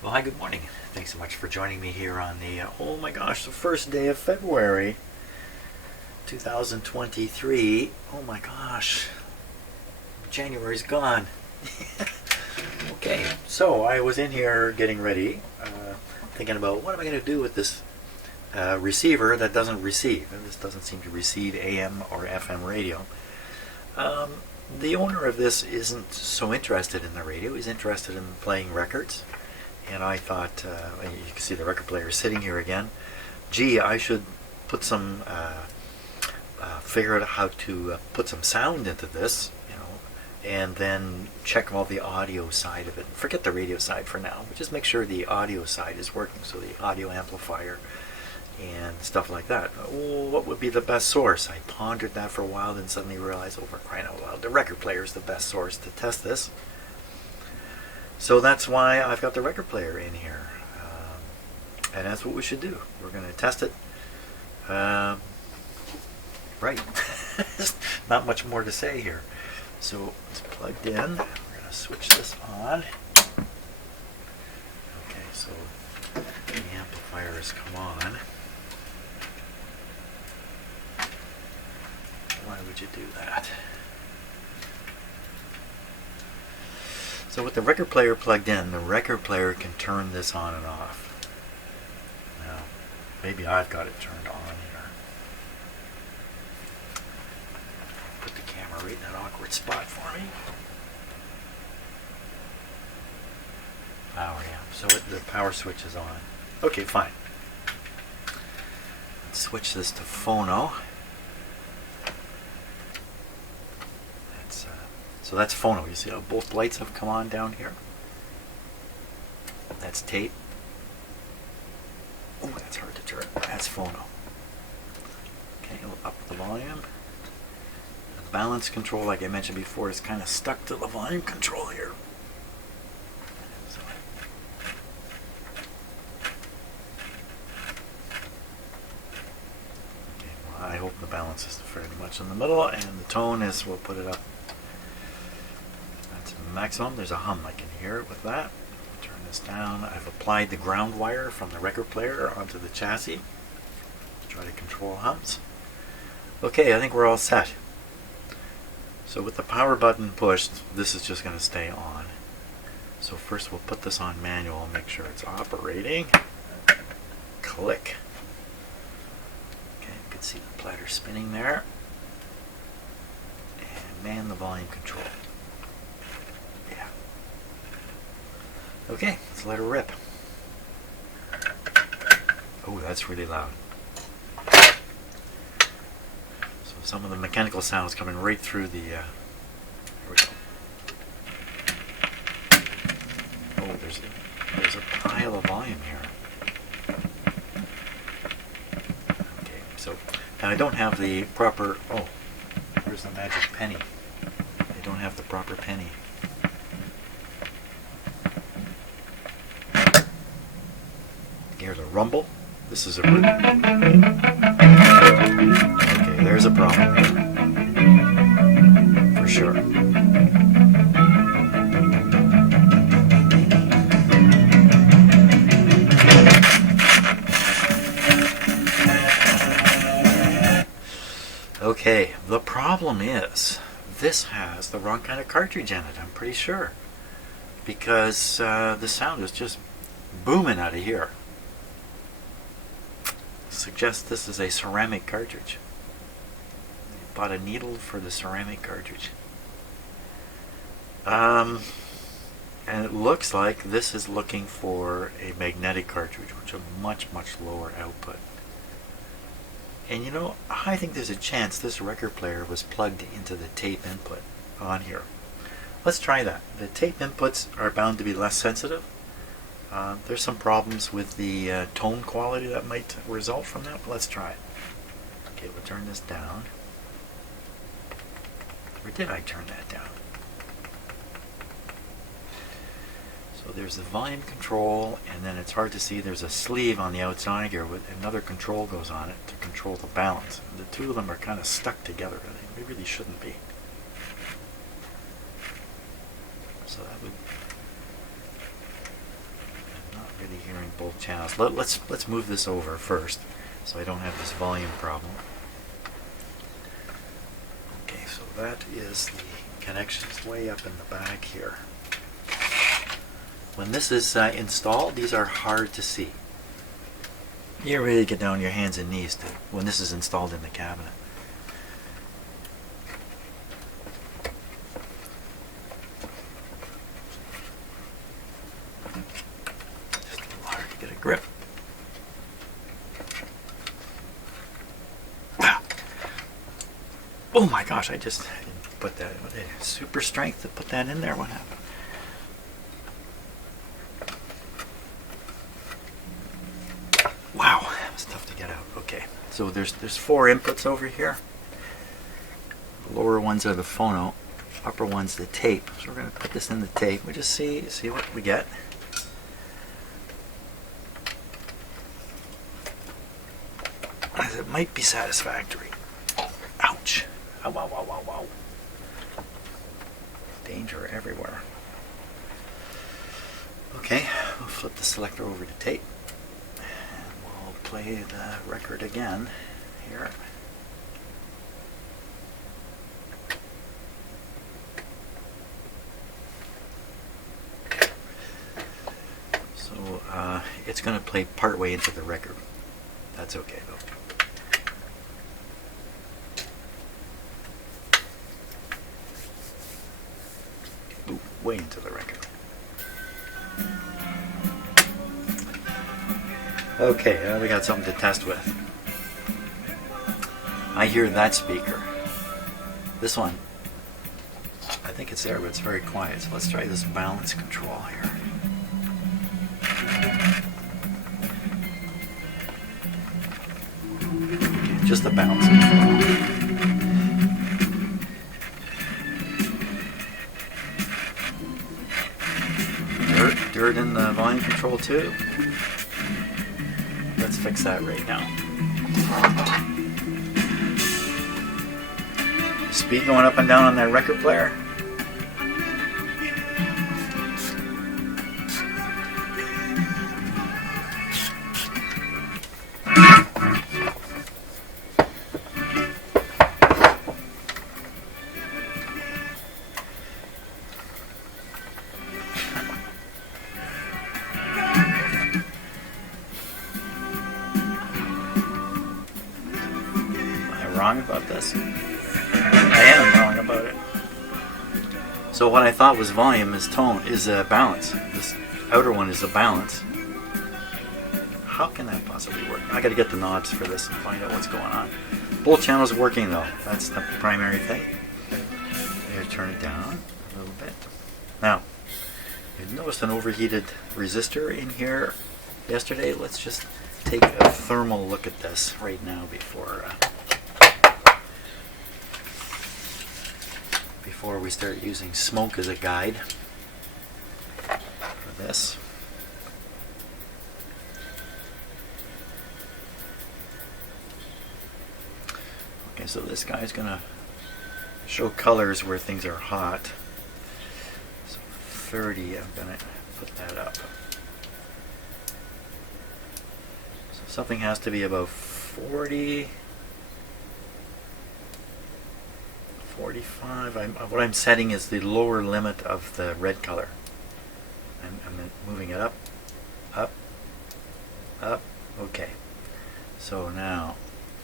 Well, hi, good morning. Thanks so much for joining me here on the, oh my gosh, the first day of February 2023. Oh my gosh, January's gone. Okay, so I was in here getting ready, thinking about what am I going to do with this receiver that doesn't receive. And this doesn't seem to receive AM or FM radio. The owner of this isn't so interested in the radio. He's interested in playing records. And I thought, you can see the record player sitting here again. Gee, I should put some, figure out how to put some sound into this, and then check all the audio side of it. Forget the radio side for now, but just make sure the audio side is working. So the audio amplifier and stuff like that. What would be the best source? I pondered that for a while, then suddenly realized, oh, for crying out loud, the record player is the best source to test this. So that's why I've got the record player in here. And that's what we should do. We're going to test it. Right. Not much more to say here. So it's plugged in. We're going to switch this on. Okay, so the amplifier has come on. Why would you do that? So with the record player plugged in, the record player can turn this on and off. Now, maybe I've got it turned on here. Put the camera right in that awkward spot for me. Power, yeah. So the power switch is on. Okay, fine. Let's switch this to phono. So that's phono. You see how both lights have come on down here? That's tape. Oh, that's hard to turn. That's phono. Okay, we'll up the volume. The balance control, like I mentioned before, is kind of stuck to the volume control here. So, okay, well, I hope the balance is fairly much in the middle, and the tone is, we'll put it up. Maximum. There's a hum I can hear with that. Turn this down. I've applied the ground wire from the record player onto the chassis. Try to control hums. Okay, I think we're all set. So with the power button pushed, this is just going to stay on. So first we'll put this on manual and make sure it's operating. Click. Okay, you can see the platter spinning there. And man the volume control. Okay, let's let her rip. Oh, that's really loud. So some of the mechanical sounds coming right through the... Here we go. Oh, there's a pile of volume here. Okay, so now I don't have the proper... Oh, here's the magic penny. I don't have the proper penny. Here's a rumble. This is a root. Okay, there's a problem there. For sure. Okay, the problem is this has the wrong kind of cartridge in it, I'm pretty sure. Because the sound is just booming out of here. Suggest this is a ceramic cartridge. Bought a needle for the ceramic cartridge. And it looks like this is looking for a magnetic cartridge, which is a much, much lower output. And I think there's a chance this record player was plugged into the tape input on here. Let's try that. The tape inputs are bound to be less sensitive. There's some problems with the tone quality that might result from that, but let's try it. Okay, we'll turn this down. Or did I turn that down? So there's the volume control, and then it's hard to see, there's a sleeve on the outside here with another control goes on it to control the balance. And the two of them are kind of stuck together. They really shouldn't be. So that would hearing both channels. Let's move this over first, so I don't have this volume problem. Okay, so that is the connections way up in the back here. When this is installed, these are hard to see. You really get down on your hands and knees when this is installed in the cabinet. Just a little hard to get a grip. Ah. Oh my gosh, I didn't put that, super strength to put that in there. What happened? Wow, that was tough to get out. Okay, so there's 4 inputs over here. The lower ones are the phono, upper one's the tape. So we're going to put this in the tape. We just see what we get. It might be satisfactory. Ouch! Ow, ow, ow, ow, ow. Danger everywhere. Okay, we'll flip the selector over to tape. Play the record again here. So it's going to play part way into the record. That's okay though. Ooh, way into the record. Okay, well, we got something to test with. I hear that speaker. This one, I think it's there, but it's very quiet. So let's try this balance control here. Okay, just the balance control. Dirt in the volume control too. Let's fix that right now. Speed going up and down on that record player. Wrong about this. I am wrong about it. So what I thought was volume is tone, is a balance. This outer one is a balance. How can that possibly work? I got to get the knobs for this and find out what's going on. Both channels are working though. That's the primary thing. Here, turn it down a little bit. Now, you noticed an overheated resistor in here yesterday. Let's just take a thermal look at this right now before we start using smoke as a guide for this. Okay, so this guy's gonna show colors where things are hot. So 30, I'm gonna put that up. So something has to be above 40. 45. What I'm setting is the lower limit of the red color. I'm moving it up, up, up. Okay. So now,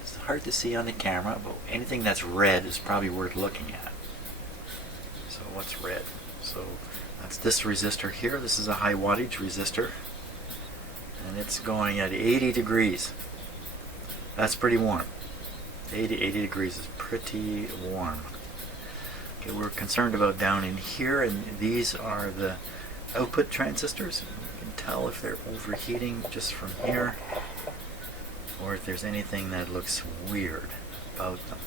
it's hard to see on the camera, but anything that's red is probably worth looking at. So what's red? So that's this resistor here. This is a high wattage resistor. And it's going at 80 degrees. That's pretty warm. 80 degrees is pretty warm. Okay, we're concerned about down in here, and these are the output transistors. You can tell if they're overheating just from here, or if there's anything that looks weird about them.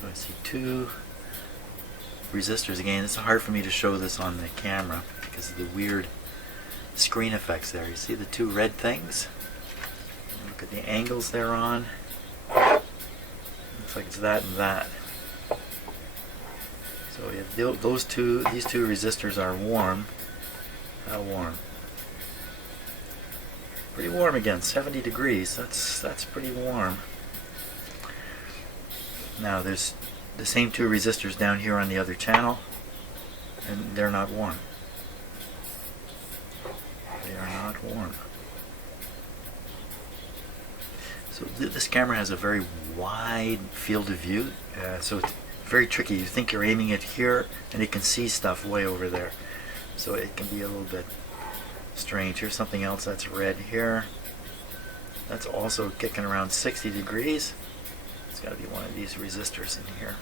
So I see 2 resistors. Again, it's hard for me to show this on the camera because of the weird screen effects there. You see the 2 red things? Look at the angles they're on. Looks like it's that and that. So we have these two resistors are warm. How warm? Pretty warm again, 70 degrees. That's pretty warm. Now there's the same two resistors down here on the other channel, and they're not warm. They are not warm. So this camera has a very wide field of view, so it's very tricky. You think you're aiming it here, and it can see stuff way over there. So it can be a little bit strange. Here's something else that's red here. That's also kicking around 60 degrees. It's got to be one of these resistors in here.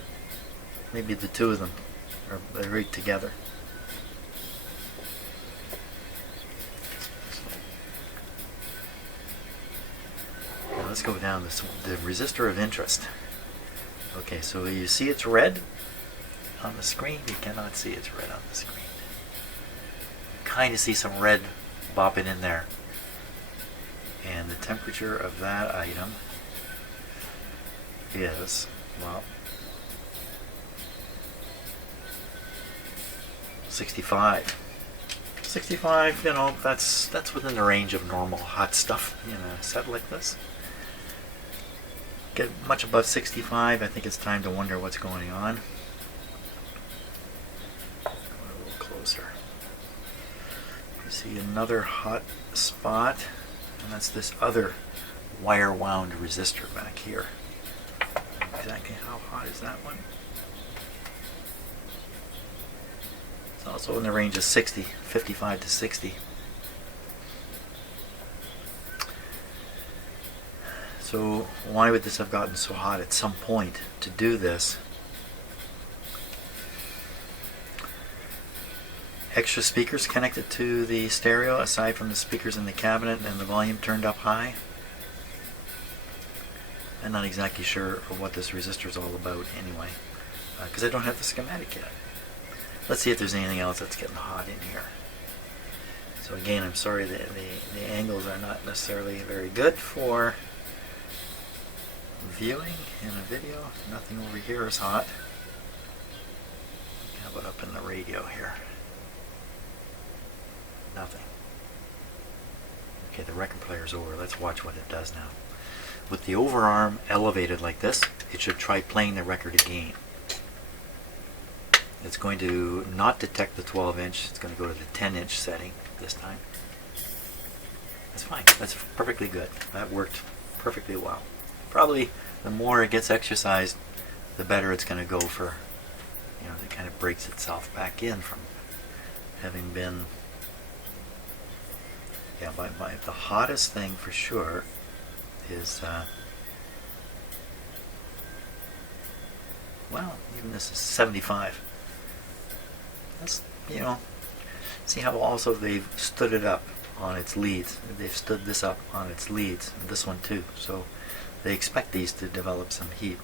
Maybe the two of them are right together. Now let's go down the resistor of interest. Okay, so you see it's red on the screen. You cannot see it's red on the screen. You kind of see some red bopping in there. And the temperature of that item is, well, 65. 65, you know, that's within the range of normal hot stuff in a set like this. Get much above 65, I think it's time to wonder what's going on. Go a little closer. You see another hot spot, and that's this other wire wound resistor back here. Exactly how hot is that one? It's also in the range of 60, 55 to 60. So why would this have gotten so hot at some point to do this? Extra speakers connected to the stereo aside from the speakers in the cabinet and the volume turned up high. I'm not exactly sure what this resistor is all about anyway, because I don't have the schematic yet. Let's see if there's anything else that's getting hot in here. So again, I'm sorry that the angles are not necessarily very good for viewing in a video. Nothing over here is hot. How about up in the radio here? Nothing. Okay, the record player's over. Let's watch what it does now. With the overarm elevated like this, it should try playing the record again. It's going to not detect the 12-inch. It's going to go to the 10-inch setting this time. That's fine. That's perfectly good. That worked perfectly well. Probably the more it gets exercised, the better it's going to go for, you know, it kind of breaks itself back in from having been, yeah, by the hottest thing for sure is, well, even this is 75. That's, you know, see how also they've stood it up on its leads. They've stood this up on its leads, and this one too. So they expect these to develop some heat.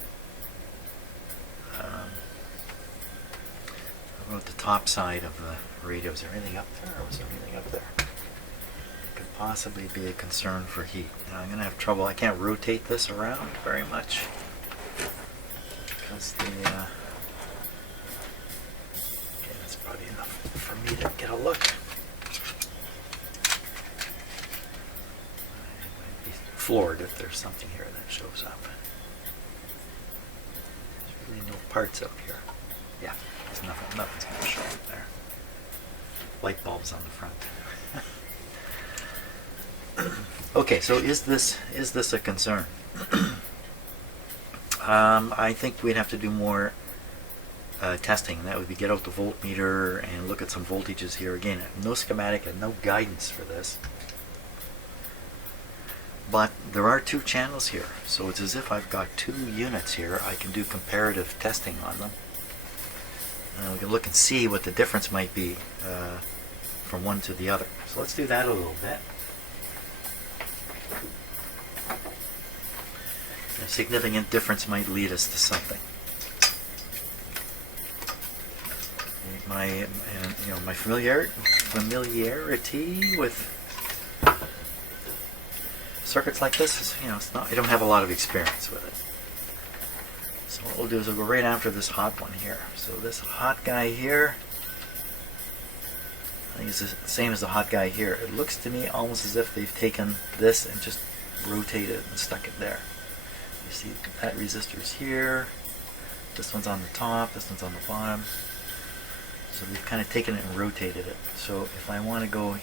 About the top side of the radio, is there anything up there, or was there anything up there? It could possibly be a concern for heat. Now I'm going to have trouble. I can't rotate this around very much because the okay, that's probably enough for me to get a look. I might be floored if there's something here that shows up. There's really no parts up here. Yeah, there's nothing's going to show up there. Light bulbs on the front. Okay, so is this a concern? I think we'd have to do more testing. That would be get out the voltmeter and look at some voltages here. Again, no schematic and no guidance for this. But there are two channels here, so it's as if I've got two units here. I can do comparative testing on them. And we can look and see what the difference might be from one to the other. So let's do that a little bit. A significant difference might lead us to something. My familiarity with circuits like this is, you know, it's not. I don't have a lot of experience with it. So what we'll do is we'll go right after this hot one here. So this hot guy here, I is the same as the hot guy here. It looks to me almost as if they've taken this and just rotated it and stuck it there. You see that resistor's here. This one's on the top, this one's on the bottom. So they've kind of taken it and rotated it. So if I want to go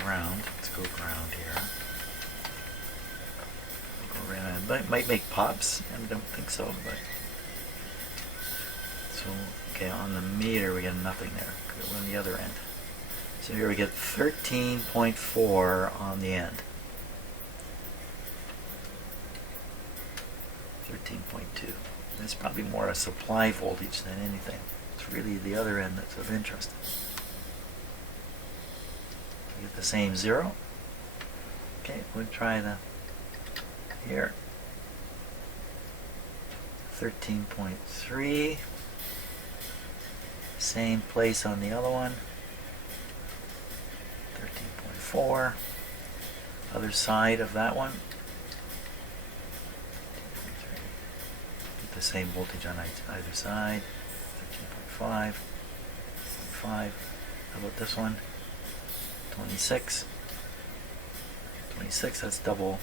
ground, let's go ground here. Go around. It might make pops. I don't think so, but so okay, on the meter we get nothing there. Go on the other end. So here we get 13.4 on the end. 13.2. That's probably more a supply voltage than anything. It's really the other end that's of interest. We get the same 0. Okay, we'll try the here. 13.3. Same place on the other one. 13.4. Other side of that one. Get the same voltage on either side. 13.5. 5. How about this one? 26. 26, that's double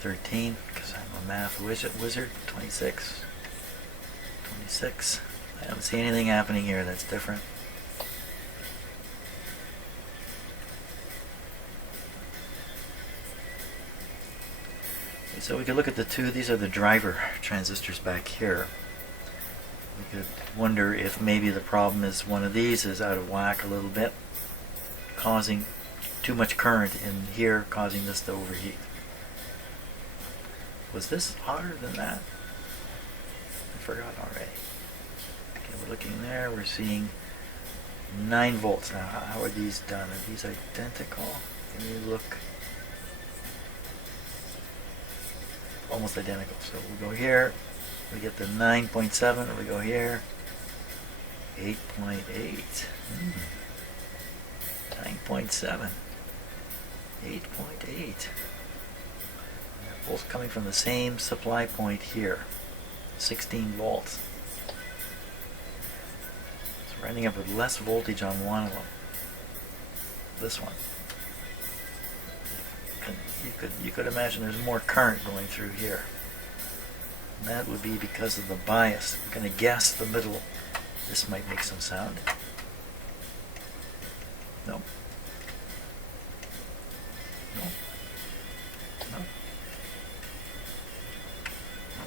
13, because I'm a math wizard. 26. 26. I don't see anything happening here that's different. Okay, so we could look at the two. These are the driver transistors back here. We could wonder if maybe the problem is one of these is out of whack a little bit, causing too much current in here, causing this to overheat. Was this hotter than that? I forgot already. Okay, we're looking there, we're seeing 9 volts. Now, how are these done? Are these identical? Can you look? Almost identical. So we'll go here, we get the 9.7, we go here, 8.8. 9.7. 8.8. Both coming from the same supply point here. 16 volts. So we're ending up with less voltage on one of them. This one. You could imagine there's more current going through here. And that would be because of the bias. I'm going to guess the middle. This might make some sound. No. No. No.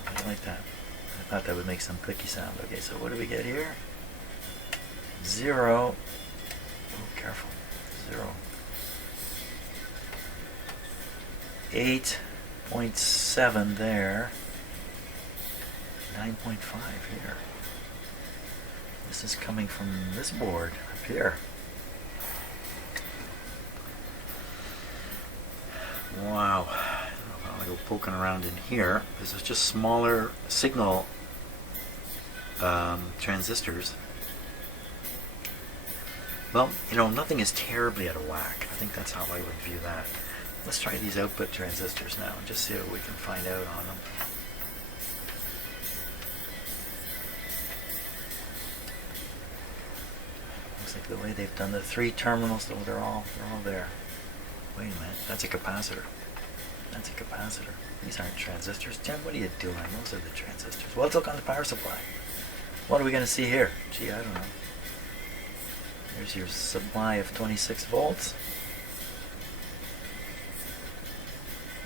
I like that. I thought that would make some clicky sound. Okay, so what do we get here? 0. Oh, careful. 0. 8.7 there. 9.5 here. This is coming from this board up here. Wow. I'll go poking around in here. This is just smaller signal transistors. Well, you know, nothing is terribly out of whack. I think that's how I would view that. Let's try these output transistors now and just see what we can find out on them. Looks like the way they've done the 3 terminals, though, they're all there. Wait a minute, that's a capacitor. That's a capacitor. These aren't transistors. Jen, what are you doing? Those are the transistors. Well, let's look on the power supply. What are we going to see here? Gee, I don't know. There's your supply of 26 volts.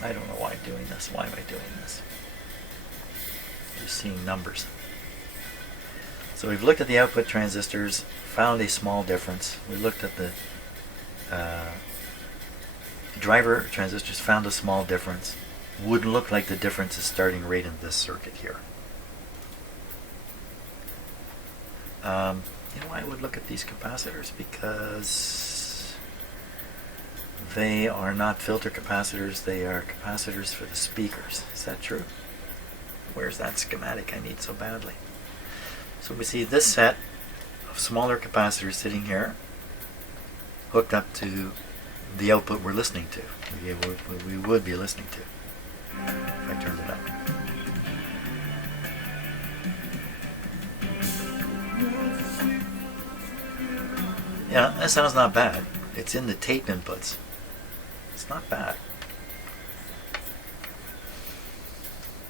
I don't know why I'm doing this. Why am I doing this? Just seeing numbers. So we've looked at the output transistors, found a small difference. We looked at the driver transistors, found a small difference. Wouldn't look like the difference is starting right in this circuit here. You know why I would look at these capacitors? Because they are not filter capacitors, they are capacitors for the speakers. Is that true? Where's that schematic I need so badly? So we see this set of smaller capacitors sitting here, hooked up to the output we're listening to. We would be listening to. If I turned it up. Yeah, that sounds not bad. It's in the tape inputs. It's not bad.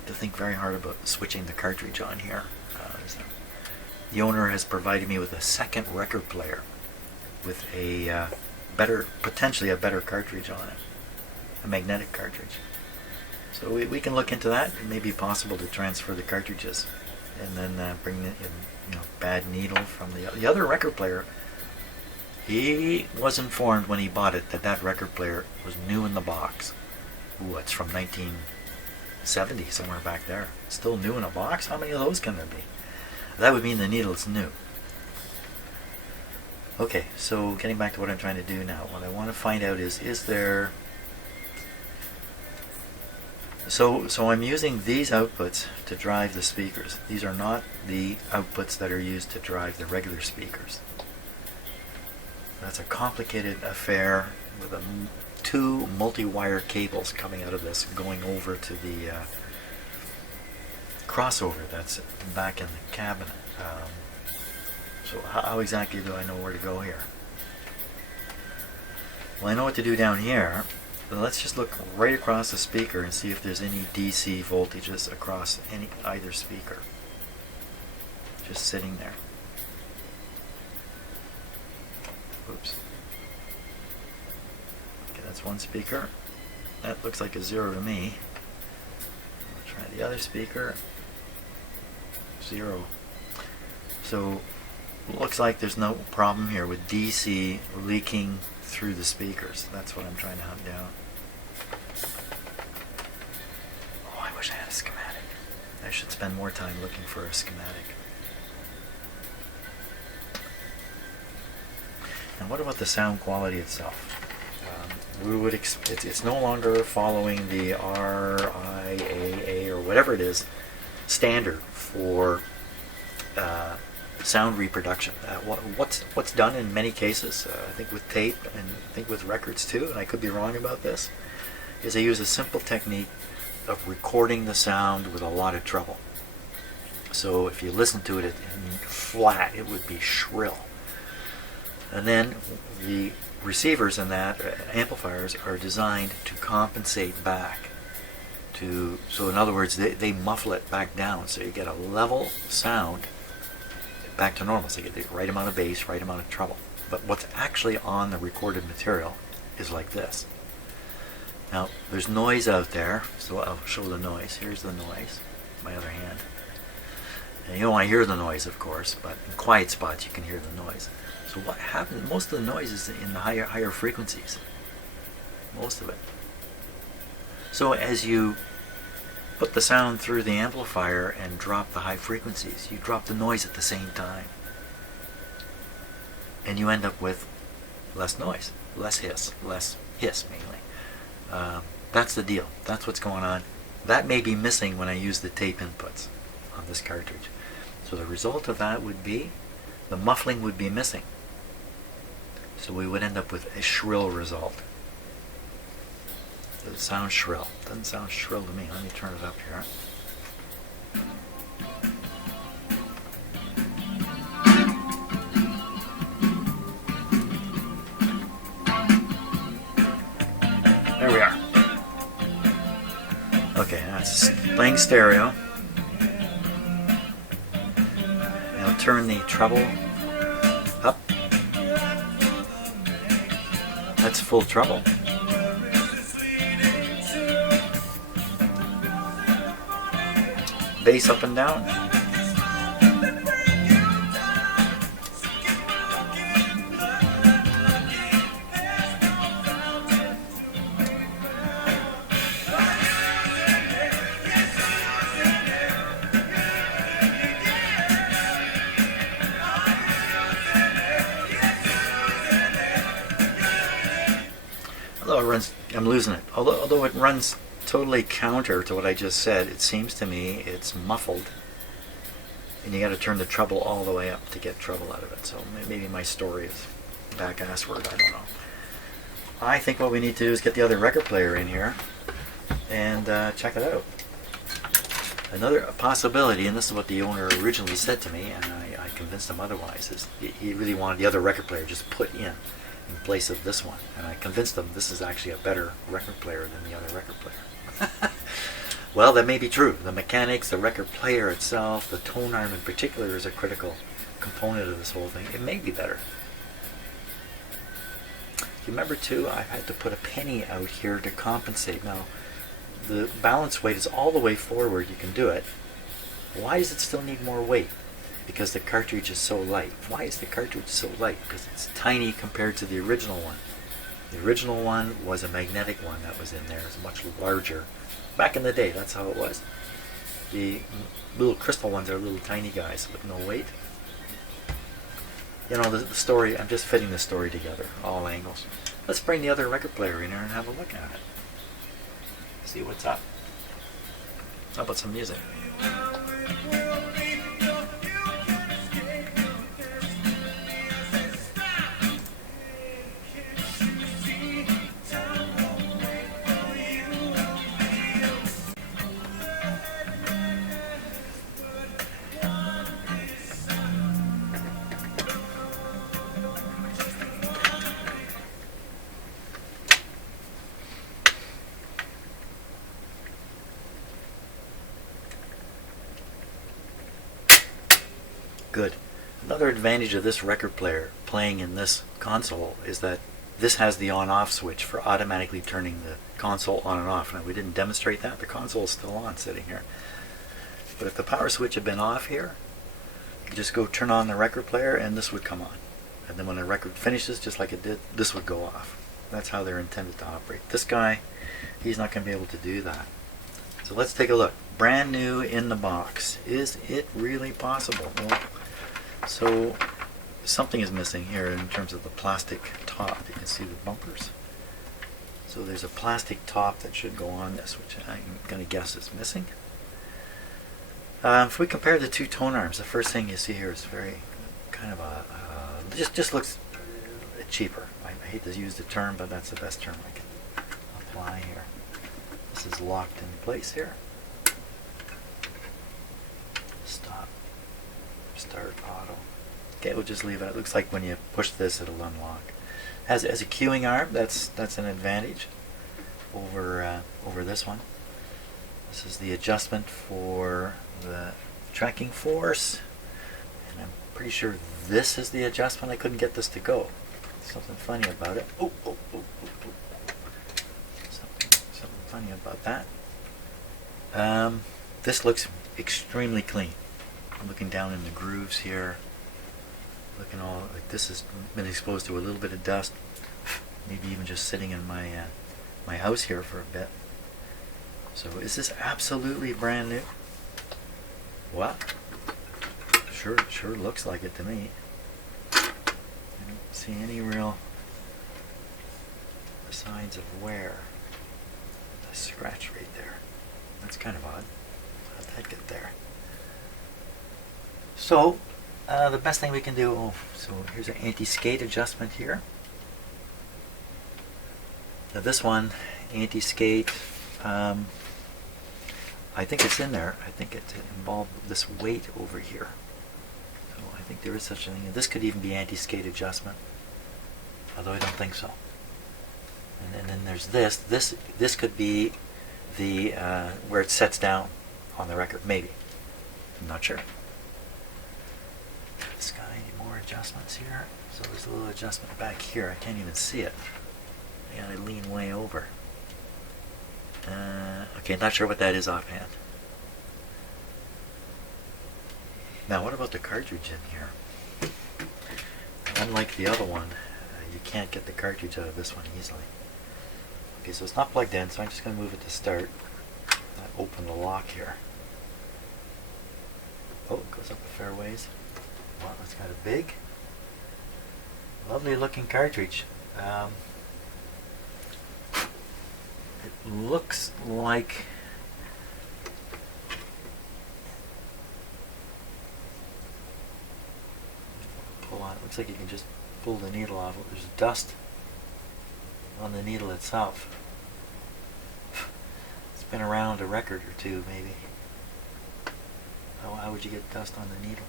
To think very hard about switching the cartridge on here. The owner has provided me with a second record player with a potentially a better cartridge on it, a magnetic cartridge. So we can look into that. It may be possible to transfer the cartridges and then bring in, bad needle from the other record player. He was informed when he bought it that that record player was new in the box. Ooh, it's from 1970, somewhere back there. Still new in a box? How many of those can there be? That would mean the needle is new. Okay, so getting back to what I'm trying to do now. What I want to find out is there... So I'm using these outputs to drive the speakers. These are not the outputs that are used to drive the regular speakers. That's a complicated affair with two multi-wire cables coming out of this, going over to the crossover that's back in the cabinet. So how exactly do I know where to go here? Well, I know what to do down here. But let's just look right across the speaker and see if there's any DC voltages across either speaker. Just sitting there. Oops. Okay, that's one speaker. That looks like a 0 to me. I'll try the other speaker. 0. So it looks like there's no problem here with DC leaking through the speakers. That's what I'm trying to hunt down. Oh, I wish I had a schematic. I should spend more time looking for a schematic. And what about the sound quality itself? It's no longer following the RIAA or whatever it is standard for sound reproduction. What's done in many cases, I think with tape and I think with records too, and I could be wrong about this, is they use a simple technique of recording the sound with a lot of treble. So if you listen to it in flat, it would be shrill. And then the receivers in that, amplifiers, are designed to compensate back. So in other words, they muffle it back down, so you get a level sound back to normal. So you get the right amount of bass, right amount of treble. But what's actually on the recorded material is like this. Now, there's noise out there, so I'll show the noise. Here's the noise, my other hand. And you don't want to hear the noise, of course, but in quiet spots you can hear the noise. So what happens, most of the noise is in the higher frequencies. Most of it. So as you put the sound through the amplifier and drop the high frequencies, you drop the noise at the same time. And you end up with less noise, less hiss mainly. That's the deal. That's what's going on. That may be missing when I use the tape inputs on this cartridge. So the result of that would be the muffling would be missing. So we would end up with a shrill result. Does it sound shrill? Doesn't sound shrill to me. Let me turn it up here. There we are. Okay, that's playing stereo. Now turn the treble up. That's full treble. Bass up and down. Although it runs, I'm losing it. Although it runs totally counter to what I just said, it seems to me it's muffled, and you got to turn the treble all the way up to get treble out of it. So maybe my story is back-assward, I don't know. I think what we need to do is get the other record player in here and check it out. Another possibility, and this is what the owner originally said to me, and I convinced him otherwise, is he really wanted the other record player just put in place of this one. And I convinced him this is actually a better record player than the other record player. Well, that may be true. The mechanics, the record player itself, the tone arm in particular is a critical component of this whole thing. It may be better. You remember too, I had to put a penny out here to compensate. Now, the balance weight is all the way forward. You can do it. Why does it still need more weight? Because the cartridge is so light. Why is the cartridge so light? Because it's tiny compared to the original one. The original one was a magnetic one that was in there. It was much larger. Back in the day, that's how it was. The little crystal ones are little tiny guys with no weight. You know, the story, I'm just fitting the story together, all angles. Let's bring the other record player in here and have a look at it. See what's up. How about some music? Good. Another advantage of this record player playing in this console is that this has the on-off switch for automatically turning the console on and off. Now, we didn't demonstrate that. The console is still on sitting here. But if the power switch had been off here, you just go turn on the record player and this would come on. And then when the record finishes, just like it did, this would go off. That's how they're intended to operate. This guy, he's not going to be able to do that. So let's take a look. Brand new in the box. Is it really possible? Well, so something is missing here in terms of the plastic top. You can see the bumpers. So there's a plastic top that should go on this, which I'm going to guess is missing. If we compare the two tone arms, the first thing you see here is very kind of a just looks cheaper. I hate to use the term, but that's the best term I can apply here. This is locked in place here. Stop. Start auto. Okay, we'll just leave it. It looks like when you push this, it'll unlock. As a queuing arm, that's an advantage over this one. This is the adjustment for the tracking force, and I'm pretty sure this is the adjustment. I couldn't get this to go. Something funny about it. Something funny about that. This looks extremely clean. I'm looking down in the grooves here. Looking all like this has been exposed to a little bit of dust. Maybe even just sitting in my my house here for a bit. So is this absolutely brand new? Well, sure looks like it to me. I don't see any real signs of wear. A scratch right there. That's kind of odd. How'd that get there? So the best thing we can do, so here's an anti-skate adjustment here. Now this one, anti-skate, I think it's in there. I think it involved this weight over here. So I think there is such a thing. This could even be anti-skate adjustment, although I don't think so. And then there's this. This could be the where it sets down on the record. Maybe. I'm not sure. This guy, any more adjustments here? So there's a little adjustment back here. I can't even see it. I gotta lean way over. Okay, not sure what that is offhand. Now, what about the cartridge in here? Unlike the other one, you can't get the cartridge out of this one easily. Okay, so it's not plugged in, so I'm just going to move it to start. Open the lock here. Oh, it goes up a fair ways. Well, it's got a big, lovely looking cartridge. It looks like pull on. It looks like you can just pull the needle off. There's dust on the needle itself. It's been around a record or two, maybe. How would you get dust on the needle?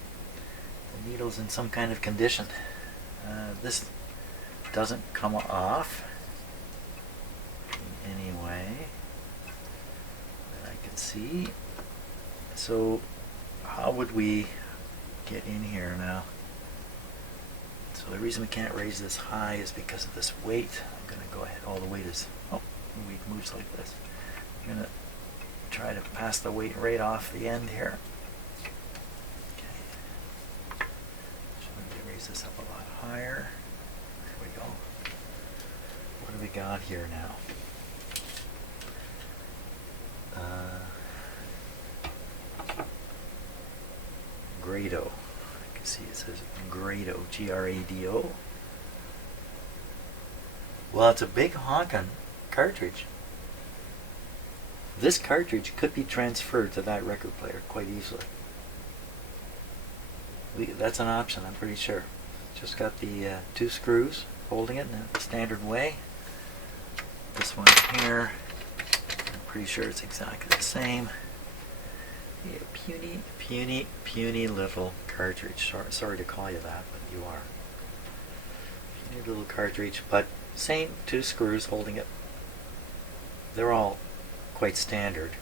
The needle's in some kind of condition. This doesn't come off in any way that I can see. So how would we get in here now? So the reason we can't raise this high is because of this weight. I'm going to go ahead. All the weight is, oh, the weight moves like this. I'm going to try to pass the weight right off the end here. Okay. So maybe raise this up a lot higher. There we go. What do we got here now? Grado. I can see it says Grado, G-R-A-D-O. Well, it's a big honkin' cartridge. This cartridge could be transferred to that record player quite easily. That's an option, I'm pretty sure. Just got the 2 screws holding it in the standard way. This one here, I'm pretty sure it's exactly the same. Yeah, puny little cartridge. Sorry to call you that, but you are. Puny little cartridge, but same 2 screws holding it. They're all quite standard.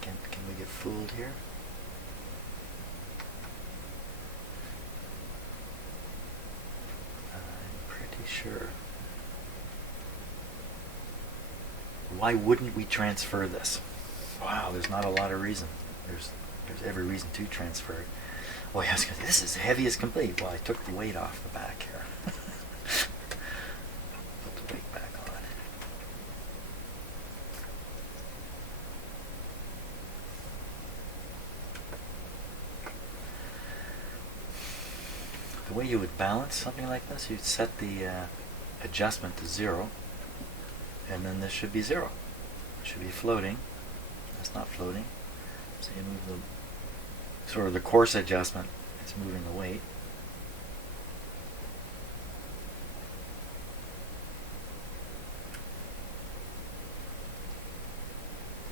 Can we get fooled here? I'm pretty sure. Why wouldn't we transfer this? Wow, there's not a lot of reason. There's every reason to transfer it. Oh yeah, I was gonna say, this is heavy as complete. Well, I took the weight off the back here. Put the weight back on. The way you would balance something like this, you'd set the adjustment to 0, and then this should be 0. It should be floating. That's not floating. So you move the sort of the course adjustment. It's moving the weight.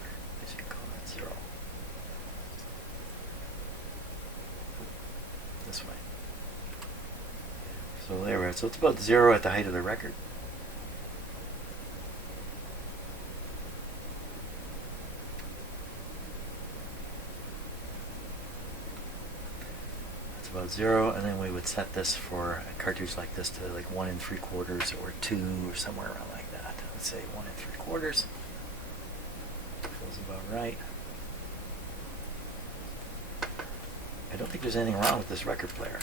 I guess you can call that 0. This way. So there we are. So it's about 0 at the height of the record. About 0, and then we would set this for a cartridge like this to like 1 3/4 or 2 or somewhere around like that. Let's say 1 3/4. Feels about right. I don't think there's anything wrong with this record player.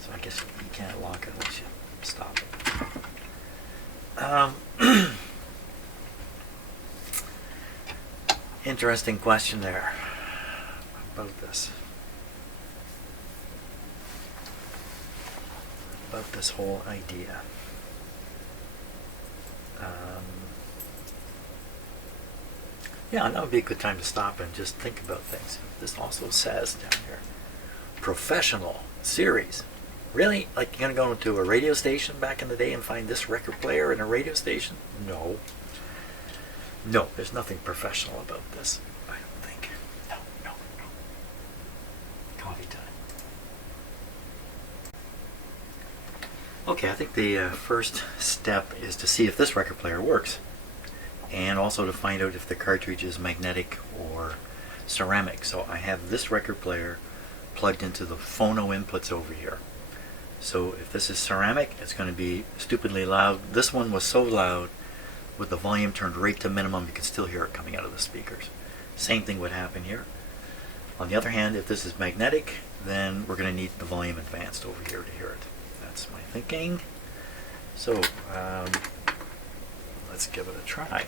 So I guess you can't lock it unless you stop it. Interesting question there about this. About this whole idea. Yeah, that would be a good time to stop and just think about things. This also says down here, professional series. Really? Like you're going to go into a radio station back in the day and find this record player in a radio station? No. No, there's nothing professional about this. I don't think. No. Coffee time. Okay, I think the first step is to see if this record player works, and also to find out if the cartridge is magnetic or ceramic. So I have this record player plugged into the phono inputs over here. So if this is ceramic, it's going to be stupidly loud. This one was so loud with the volume turned right to minimum, you could still hear it coming out of the speakers. Same thing would happen here. On the other hand, if this is magnetic, then we're going to need the volume advanced over here to hear it. That's my thinking. So let's give it a try.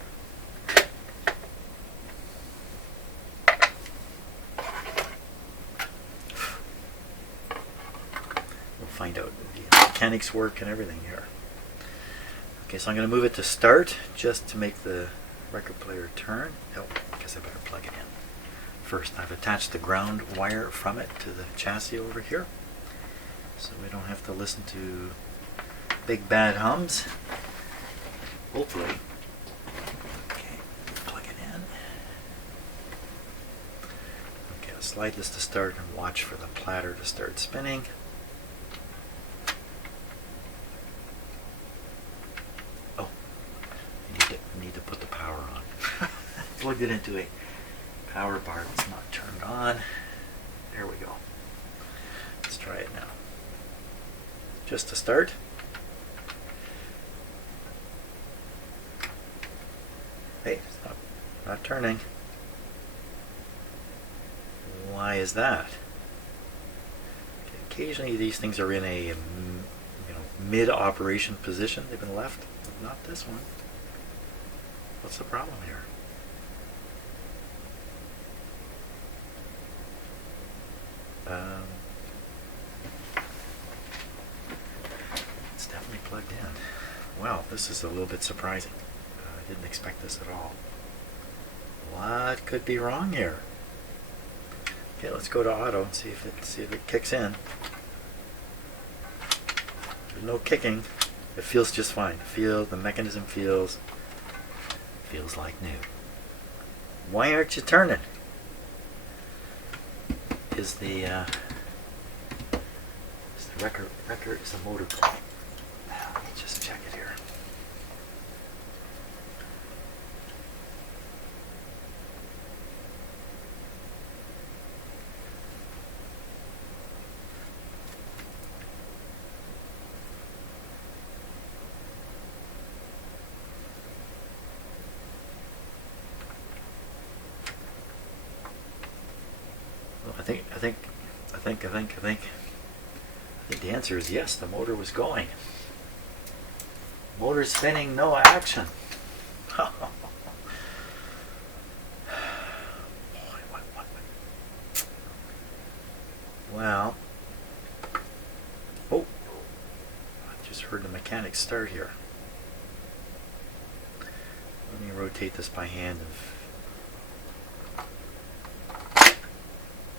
We'll find out the mechanics work and everything here. Okay, so I'm going to move it to start just to make the record player turn. Oh, I guess I better plug it in first. I've attached the ground wire from it to the chassis over here, so we don't have to listen to big bad hums. Hopefully. Okay, plug it in. slide this to start and watch for the platter to start spinning. Oh, I need to put the power on. Plugged it into a power bar that's not turned on. There we go. Let's try it now. Just to start. Hey, it's not turning. Why is that? Okay, occasionally these things are in a mid-operation position. They've been left, but not this one. What's the problem here? It's definitely plugged in. Wow, this is a little bit surprising. I didn't expect this at all. What could be wrong here? Okay, let's go to auto and see if it kicks in. There's no kicking. It feels just fine. The mechanism feels like new. Why aren't you turning? Is the record is the motor problem? Let me just check it here. I think the answer is yes, the motor was going. Motor spinning, no action. Well, oh, I just heard the mechanic start here. Let me rotate this by hand.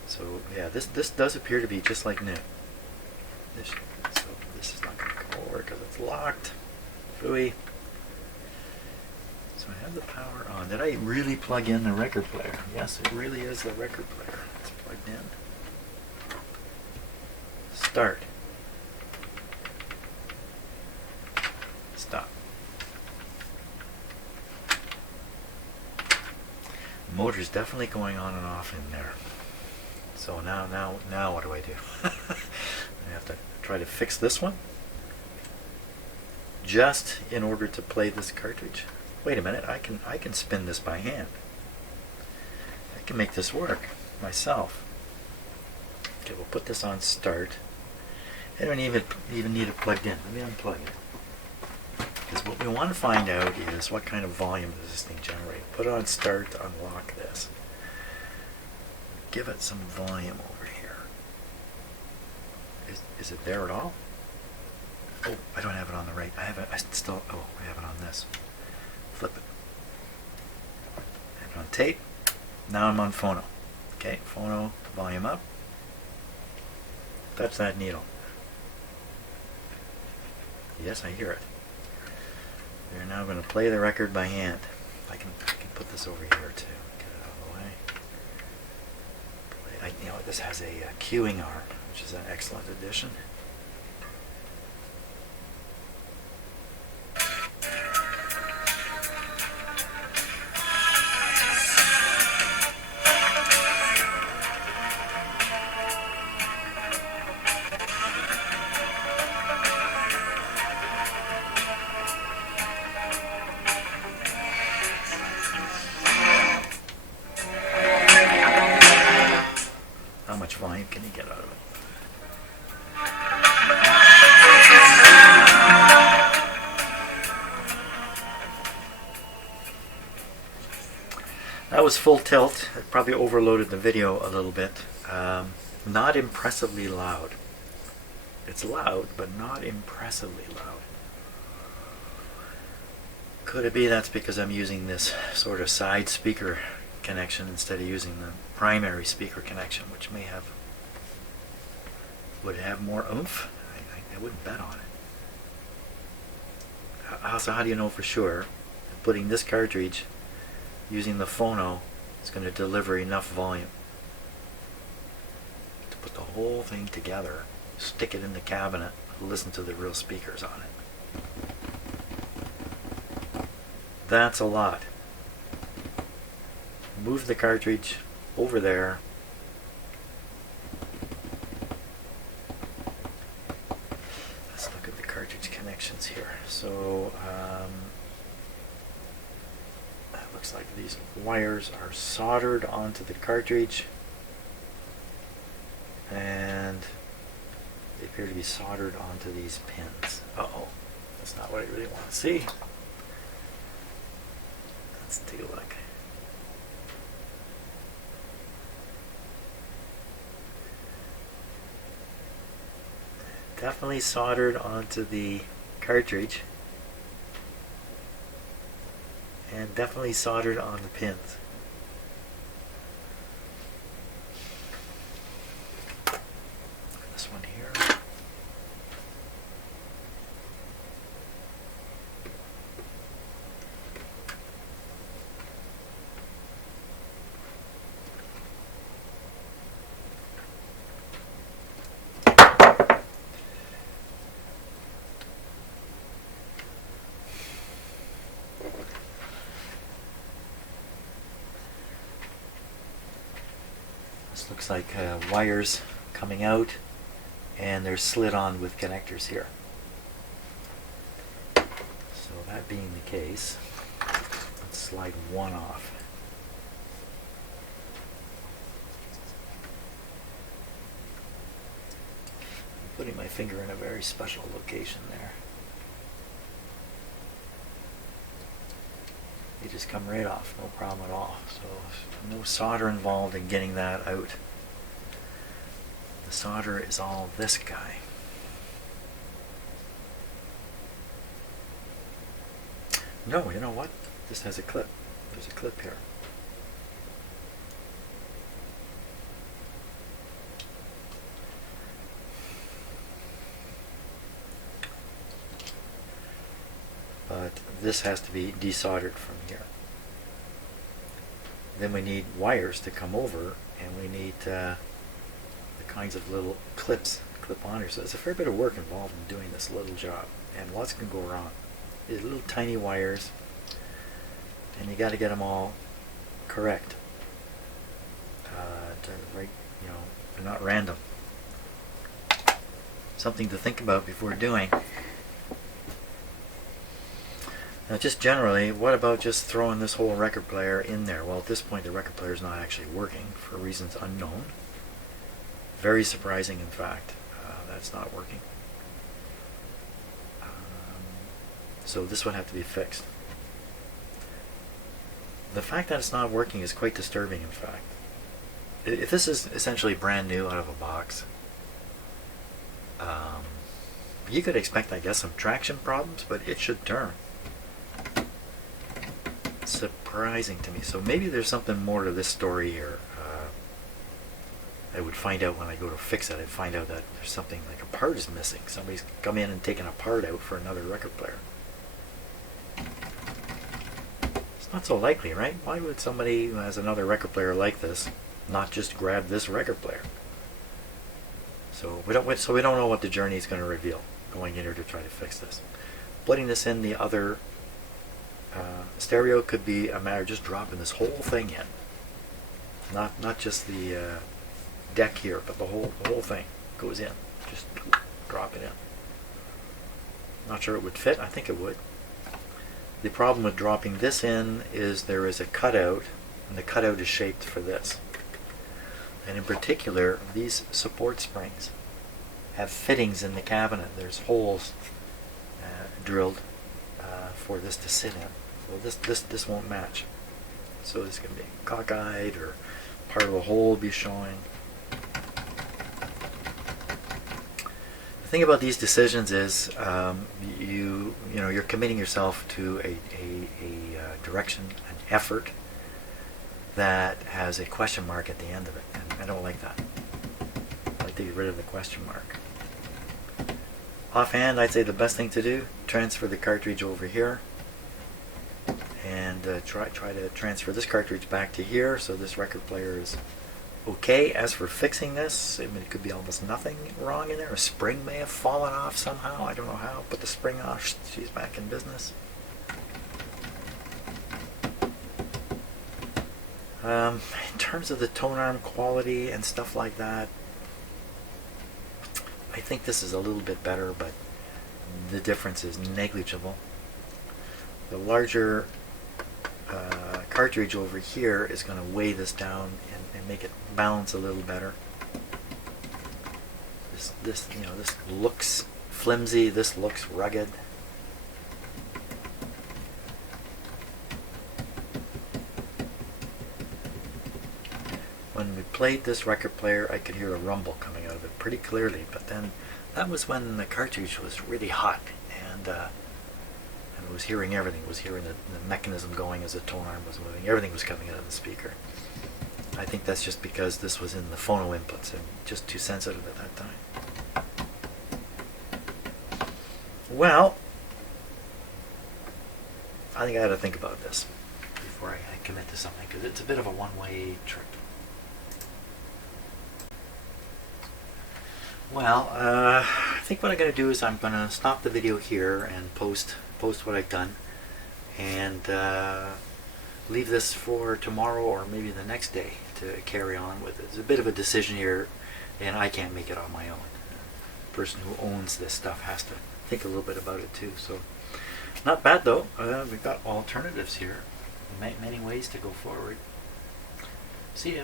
So yeah, this does appear to be just like new. So this is not going to go over because it's locked. Phooey. So I have the power on. Did I really plug in the record player? Yes, it really is the record player. It's plugged in. Start. Stop. The motor's definitely going on and off in there. So now what do I do? I have to try to fix this one just in order to play this cartridge. Wait a minute, I can spin this by hand. I can make this work myself. Okay, we'll put this on start. I don't even need it plugged in. Let me unplug it. Because what we want to find out is what kind of volume does this thing generate. Put it on start to unlock this. Give it some volume over here. Is it there at all? Oh, I don't have it on the right. I have it on this. Flip it. I have it on tape. Now I'm on phono. Okay, phono, volume up. Touch that needle. Yes, I hear it. We're now going to play the record by hand. I can put this over here too. Get it out of the way. This has a cueing arm, which is an excellent addition. How much volume can you get out of it? That was full tilt. It probably overloaded the video a little bit. Not impressively loud. It's loud, but not impressively loud. Could it be that's because I'm using this sort of side speaker connection instead of using the primary speaker connection, which would have more oomph? I wouldn't bet on it. So how do you know for sure that putting this cartridge using the phono is going to deliver enough volume? put the whole thing together, stick it in the cabinet, listen to the real speakers on it. That's a lot. Move the cartridge over there. Let's look at the cartridge connections here. So that looks like these wires are soldered onto the cartridge, and they appear to be soldered onto these pins. Uh-oh, that's not what I really want to see. Let's take a look. Definitely soldered onto the cartridge, and definitely soldered on the pins. This one here. This looks like wires coming out, and they're slid on with connectors here. So that being the case, let's slide one off. I'm putting my finger in a very special location there. They just come right off, no problem at all. So no solder involved in getting that out. The solder is all this guy. No, you know what? This has a clip. There's a clip here. But this has to be desoldered from here. Then we need wires to come over, and we need the kinds of little clips, clip-oners. So there's a fair bit of work involved in doing this little job, and lots can go wrong. These little tiny wires, and you got to get them all correct. Right, you know, they're not random. Something to think about before doing. Now, just generally, what about just throwing this whole record player in there? Well, at this point, the record player is not actually working for reasons unknown. Very surprising, in fact, that's not working. So this would have to be fixed. The fact that it's not working is quite disturbing, in fact. If this is essentially brand new out of a box, you could expect, I guess, some traction problems, but it should turn. Surprising to me. So maybe there's something more to this story here. I would find out when I go to fix it. I'd find out that there's something like a part is missing. Somebody's come in and taken a part out for another record player. It's not so likely, right? Why would somebody who has another record player like this not just grab this record player? So we don't know what the journey is going to reveal going in here to try to fix this. Putting this in the other stereo could be a matter of just dropping this whole thing in. Not just the deck here, but the whole thing goes in. Just drop it in. Not sure it would fit. I think it would. The problem with dropping this in is there is a cutout, and the cutout is shaped for this. And in particular, these support springs have fittings in the cabinet. There's holes drilled for this to sit in. So this won't match. So it's going to be cockeyed, or part of the hole will be showing. The thing about these decisions is you're committing yourself to a direction, an effort that has a question mark at the end of it, and I don't like that. I like to get rid of the question mark. Offhand, I'd say the best thing to do: transfer the cartridge over here, and try to transfer this cartridge back to here, so this record player is okay. As for fixing this, I mean, it could be almost nothing wrong in there. A spring may have fallen off somehow. I don't know how. Put the spring off. She's back in business. In terms of the tone arm quality and stuff like that, I think this is a little bit better, but the difference is negligible. The larger cartridge over here is going to weigh this down and make it balance a little better. This looks flimsy. This looks rugged. When we played this record player, I could hear a rumble coming out of it pretty clearly, but then that was when the cartridge was really hot, and I was hearing everything. I was hearing the mechanism going as the tone arm was moving. Everything was coming out of the speaker. I think that's just because this was in the phono inputs and just too sensitive at that time. Well, I think I had to think about this before I commit to something, because it's a bit of a one-way trip. Well, I think what I'm going to do is I'm going to stop the video here and post what I've done, and leave this for tomorrow or maybe the next day to carry on with it. It's a bit of a decision here, and I can't make it on my own. The person who owns this stuff has to think a little bit about it too. So, not bad though. We've got alternatives here. Many ways to go forward. See ya.